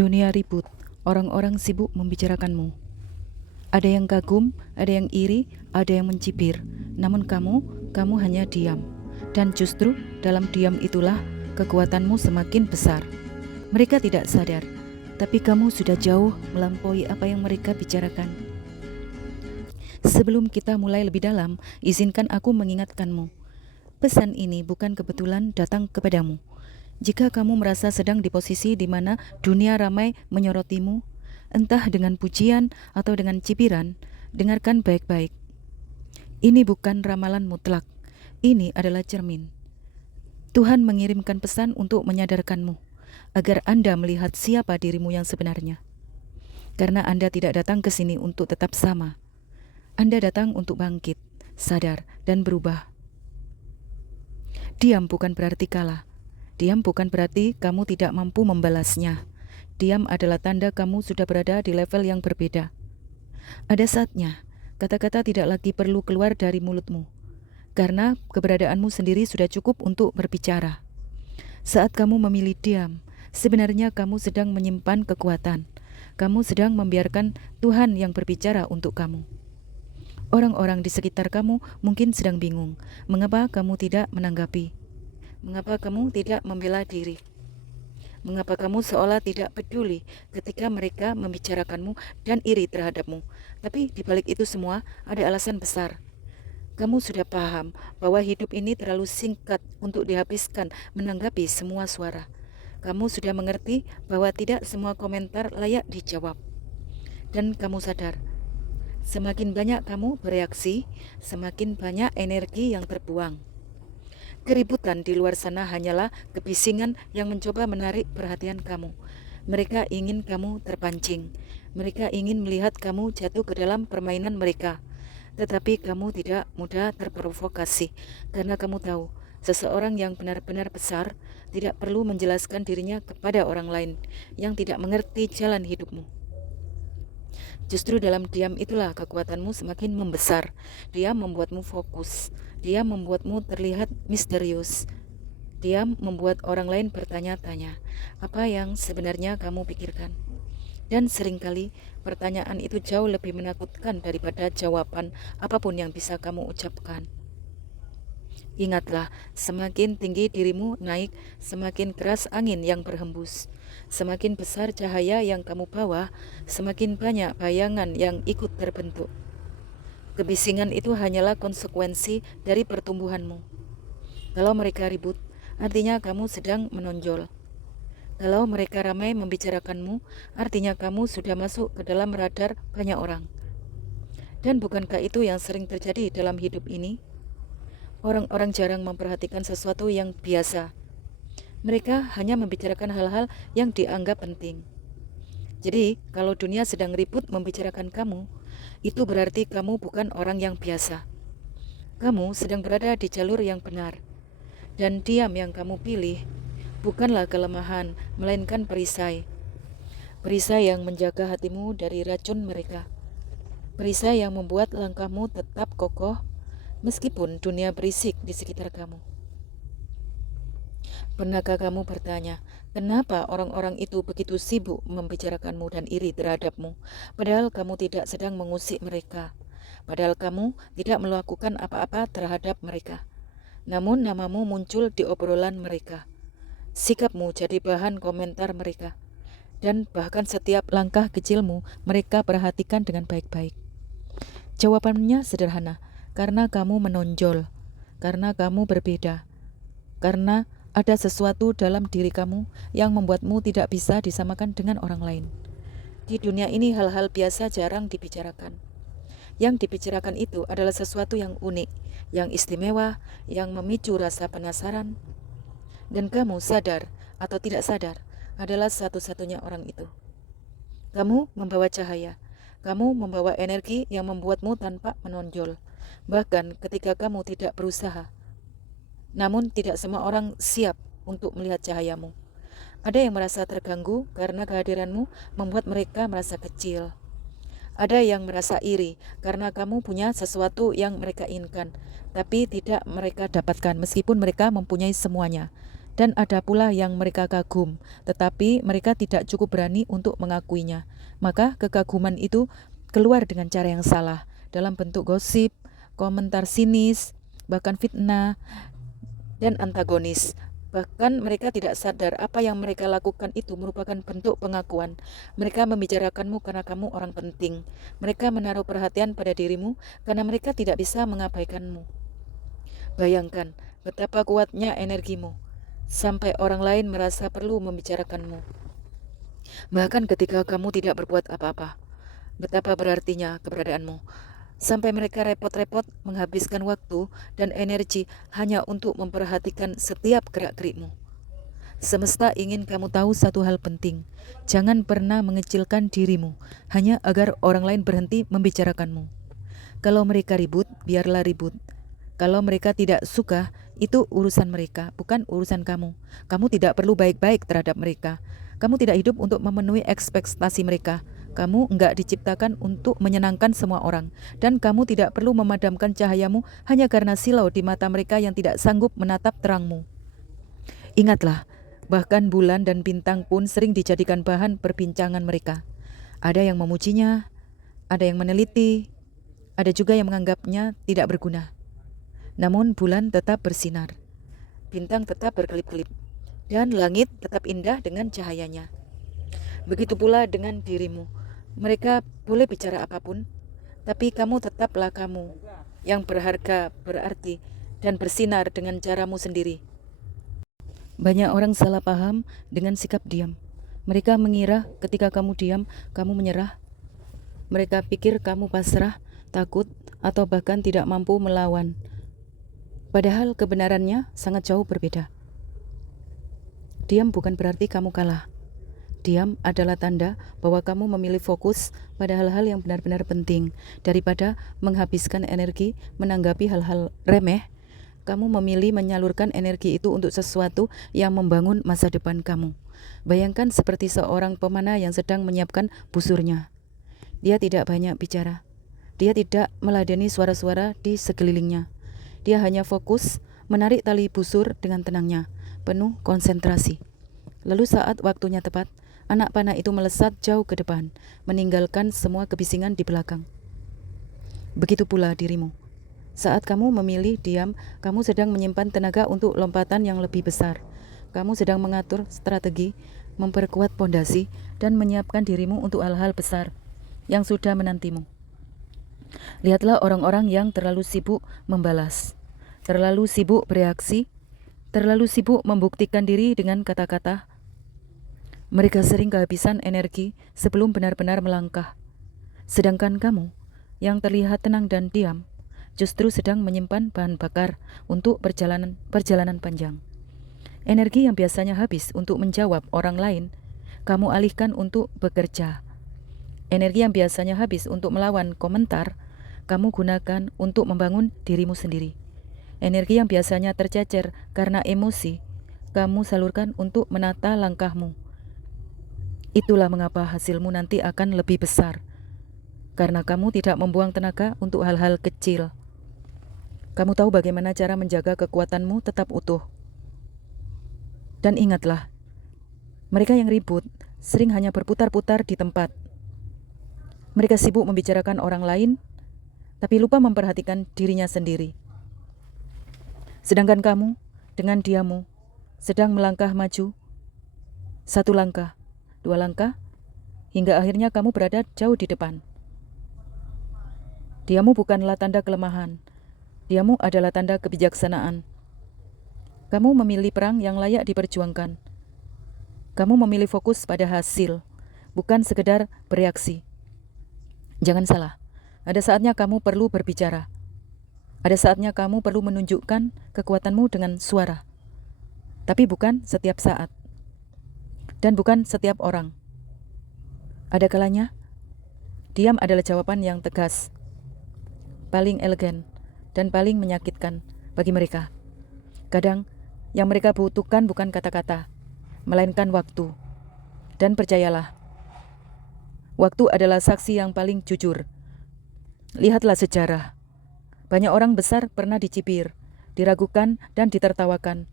Dunia ribut, orang-orang sibuk membicarakanmu. Ada yang kagum, ada yang iri, ada yang mencibir. Namun kamu hanya diam. Dan justru dalam diam itulah kekuatanmu semakin besar. Mereka tidak sadar, tapi kamu sudah jauh melampaui apa yang mereka bicarakan. Sebelum kita mulai lebih dalam, izinkan aku mengingatkanmu. Pesan ini bukan kebetulan datang kepadamu. Jika kamu merasa sedang di posisi di mana dunia ramai menyorotimu, entah dengan pujian atau dengan cibiran, dengarkan baik-baik. Ini bukan ramalan mutlak, ini adalah cermin. Tuhan mengirimkan pesan untuk menyadarkanmu, agar Anda melihat siapa dirimu yang sebenarnya. Karena Anda tidak datang ke sini untuk tetap sama. Anda datang untuk bangkit, sadar, dan berubah. Diam bukan berarti kalah. Diam bukan berarti kamu tidak mampu membalasnya. Diam adalah tanda kamu sudah berada di level yang berbeda. Ada saatnya, kata-kata tidak lagi perlu keluar dari mulutmu, karena keberadaanmu sendiri sudah cukup untuk berbicara. Saat kamu memilih diam, sebenarnya kamu sedang menyimpan kekuatan. Kamu sedang membiarkan Tuhan yang berbicara untuk kamu. Orang-orang di sekitar kamu mungkin sedang bingung, mengapa kamu tidak menanggapi? Mengapa kamu tidak membela diri? Mengapa kamu seolah tidak peduli ketika mereka membicarakanmu dan iri terhadapmu? Tapi di balik itu semua ada alasan besar. Kamu sudah paham bahwa hidup ini terlalu singkat untuk dihabiskan menanggapi semua suara. Kamu sudah mengerti bahwa tidak semua komentar layak dijawab. Dan kamu sadar, semakin banyak kamu bereaksi, semakin banyak energi yang terbuang. Keributan di luar sana hanyalah kebisingan yang mencoba menarik perhatian kamu. Mereka ingin kamu terpancing. Mereka ingin melihat kamu jatuh ke dalam permainan mereka. Tetapi kamu tidak mudah terprovokasi, karena kamu tahu, seseorang yang benar-benar besar tidak perlu menjelaskan dirinya kepada orang lain yang tidak mengerti jalan hidupmu. Justru dalam diam itulah kekuatanmu semakin membesar. Dia membuatmu fokus. Dia membuatmu terlihat misterius. Dia membuat orang lain bertanya-tanya apa yang sebenarnya kamu pikirkan. Dan seringkali pertanyaan itu jauh lebih menakutkan daripada jawaban apapun yang bisa kamu ucapkan. Ingatlah, semakin tinggi dirimu naik, semakin keras angin yang berhembus. Semakin besar cahaya yang kamu bawa, semakin banyak bayangan yang ikut terbentuk. Kebisingan itu hanyalah konsekuensi dari pertumbuhanmu. Kalau mereka ribut, artinya kamu sedang menonjol. Kalau mereka ramai membicarakanmu, artinya kamu sudah masuk ke dalam radar banyak orang. Dan bukankah itu yang sering terjadi dalam hidup ini? Orang-orang jarang memperhatikan sesuatu yang biasa. Mereka hanya membicarakan hal-hal yang dianggap penting. Jadi, kalau dunia sedang ribut membicarakan kamu, itu berarti kamu bukan orang yang biasa. Kamu sedang berada di jalur yang benar. Dan diam yang kamu pilih bukanlah kelemahan, melainkan perisai. Perisai yang menjaga hatimu dari racun mereka. Perisai yang membuat langkahmu tetap kokoh meskipun dunia berisik di sekitar kamu. Pernahkah kamu bertanya, kenapa orang-orang itu begitu sibuk membicarakanmu dan iri terhadapmu, padahal kamu tidak sedang mengusik mereka, padahal kamu tidak melakukan apa-apa terhadap mereka. Namun namamu muncul di obrolan mereka. Sikapmu jadi bahan komentar mereka. Dan bahkan setiap langkah kecilmu mereka perhatikan dengan baik-baik. Jawabannya sederhana, karena kamu menonjol, karena kamu berbeda, karena ada sesuatu dalam diri kamu yang membuatmu tidak bisa disamakan dengan orang lain. Di dunia ini hal-hal biasa jarang dibicarakan. Yang dibicarakan itu adalah sesuatu yang unik, yang istimewa, yang memicu rasa penasaran. Dan kamu sadar atau tidak sadar adalah satu-satunya orang itu. Kamu membawa cahaya, kamu membawa energi yang membuatmu tanpa menonjol, bahkan ketika kamu tidak berusaha. Namun tidak semua orang siap untuk melihat cahayamu. Ada yang merasa terganggu karena kehadiranmu membuat mereka merasa kecil. Ada yang merasa iri karena kamu punya sesuatu yang mereka inginkan, tapi tidak mereka dapatkan meskipun mereka mempunyai semuanya. Dan ada pula yang mereka kagum, tetapi mereka tidak cukup berani untuk mengakuinya. Maka kekaguman itu keluar dengan cara yang salah, dalam bentuk gosip, komentar sinis, bahkan fitnah, dan antagonis. Bahkan mereka tidak sadar apa yang mereka lakukan itu merupakan bentuk pengakuan. Mereka membicarakanmu karena kamu orang penting. Mereka menaruh perhatian pada dirimu karena mereka tidak bisa mengabaikanmu. Bayangkan betapa kuatnya energimu, sampai orang lain merasa perlu membicarakanmu. Bahkan ketika kamu tidak berbuat apa-apa, betapa berartinya keberadaanmu. Sampai mereka repot-repot menghabiskan waktu dan energi hanya untuk memperhatikan setiap gerak-gerikmu. Semesta ingin kamu tahu satu hal penting. Jangan pernah mengecilkan dirimu hanya agar orang lain berhenti membicarakanmu. Kalau mereka ribut, biarlah ribut. Kalau mereka tidak suka, itu urusan mereka, bukan urusan kamu. Kamu tidak perlu baik-baik terhadap mereka. Kamu tidak hidup untuk memenuhi ekspektasi mereka. Kamu enggak diciptakan untuk menyenangkan semua orang. Dan kamu tidak perlu memadamkan cahayamu hanya karena silau di mata mereka yang tidak sanggup menatap terangmu. Ingatlah, bahkan bulan dan bintang pun sering dijadikan bahan perbincangan mereka. Ada yang memujinya, ada yang meneliti, ada juga yang menganggapnya tidak berguna. Namun bulan tetap bersinar, bintang tetap berkelip-kelip, dan langit tetap indah dengan cahayanya. Begitu pula dengan dirimu. Mereka boleh bicara apapun, tapi kamu tetaplah kamu, yang berharga, berarti, dan bersinar dengan caramu sendiri. Banyak orang salah paham dengan sikap diam. Mereka mengira ketika kamu diam, kamu menyerah. Mereka pikir kamu pasrah, takut, atau bahkan tidak mampu melawan. Padahal kebenarannya sangat jauh berbeda. Diam bukan berarti kamu kalah. Diam adalah tanda bahwa kamu memilih fokus pada hal-hal yang benar-benar penting. Daripada menghabiskan energi menanggapi hal-hal remeh, kamu memilih menyalurkan energi itu untuk sesuatu yang membangun masa depan kamu. Bayangkan seperti seorang pemanah yang sedang menyiapkan busurnya. Dia tidak banyak bicara. Dia tidak meladeni suara-suara di sekelilingnya. Dia hanya fokus menarik tali busur dengan tenangnya, penuh konsentrasi. Lalu saat waktunya tepat, anak panah itu melesat jauh ke depan, meninggalkan semua kebisingan di belakang. Begitu pula dirimu. Saat kamu memilih diam, kamu sedang menyimpan tenaga untuk lompatan yang lebih besar. Kamu sedang mengatur strategi, memperkuat pondasi, dan menyiapkan dirimu untuk hal-hal besar yang sudah menantimu. Lihatlah orang-orang yang terlalu sibuk membalas, terlalu sibuk bereaksi, terlalu sibuk membuktikan diri dengan kata-kata. Mereka sering kehabisan energi sebelum benar-benar melangkah. Sedangkan kamu, yang terlihat tenang dan diam, justru sedang menyimpan bahan bakar untuk perjalanan panjang. Energi yang biasanya habis untuk menjawab orang lain, kamu alihkan untuk bekerja. Energi yang biasanya habis untuk melawan komentar, kamu gunakan untuk membangun dirimu sendiri. Energi yang biasanya tercecer karena emosi, kamu salurkan untuk menata langkahmu. Itulah mengapa hasilmu nanti akan lebih besar, karena kamu tidak membuang tenaga untuk hal-hal kecil. Kamu tahu bagaimana cara menjaga kekuatanmu tetap utuh. Dan ingatlah, mereka yang ribut sering hanya berputar-putar di tempat. Mereka sibuk membicarakan orang lain, tapi lupa memperhatikan dirinya sendiri. Sedangkan kamu, dengan diammu, sedang melangkah maju, satu langkah, 2 langkah, hingga akhirnya kamu berada jauh di depan. Diammu bukanlah tanda kelemahan. Diammu adalah tanda kebijaksanaan. Kamu memilih perang yang layak diperjuangkan. Kamu memilih fokus pada hasil, bukan sekedar bereaksi. Jangan salah, ada saatnya kamu perlu berbicara. Ada saatnya kamu perlu menunjukkan kekuatanmu dengan suara. Tapi bukan setiap saat. Dan bukan setiap orang. Ada kalanya, diam adalah jawaban yang tegas, paling elegan, dan paling menyakitkan bagi mereka. Kadang, yang mereka butuhkan bukan kata-kata, melainkan waktu. Dan percayalah, waktu adalah saksi yang paling jujur. Lihatlah sejarah. Banyak orang besar pernah dicibir, diragukan, dan ditertawakan.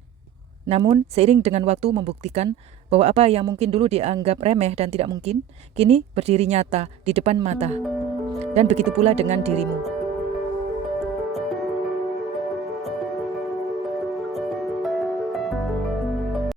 Namun, seiring dengan waktu membuktikan bahwa apa yang mungkin dulu dianggap remeh dan tidak mungkin, kini berdiri nyata di depan mata. Dan begitu pula dengan dirimu.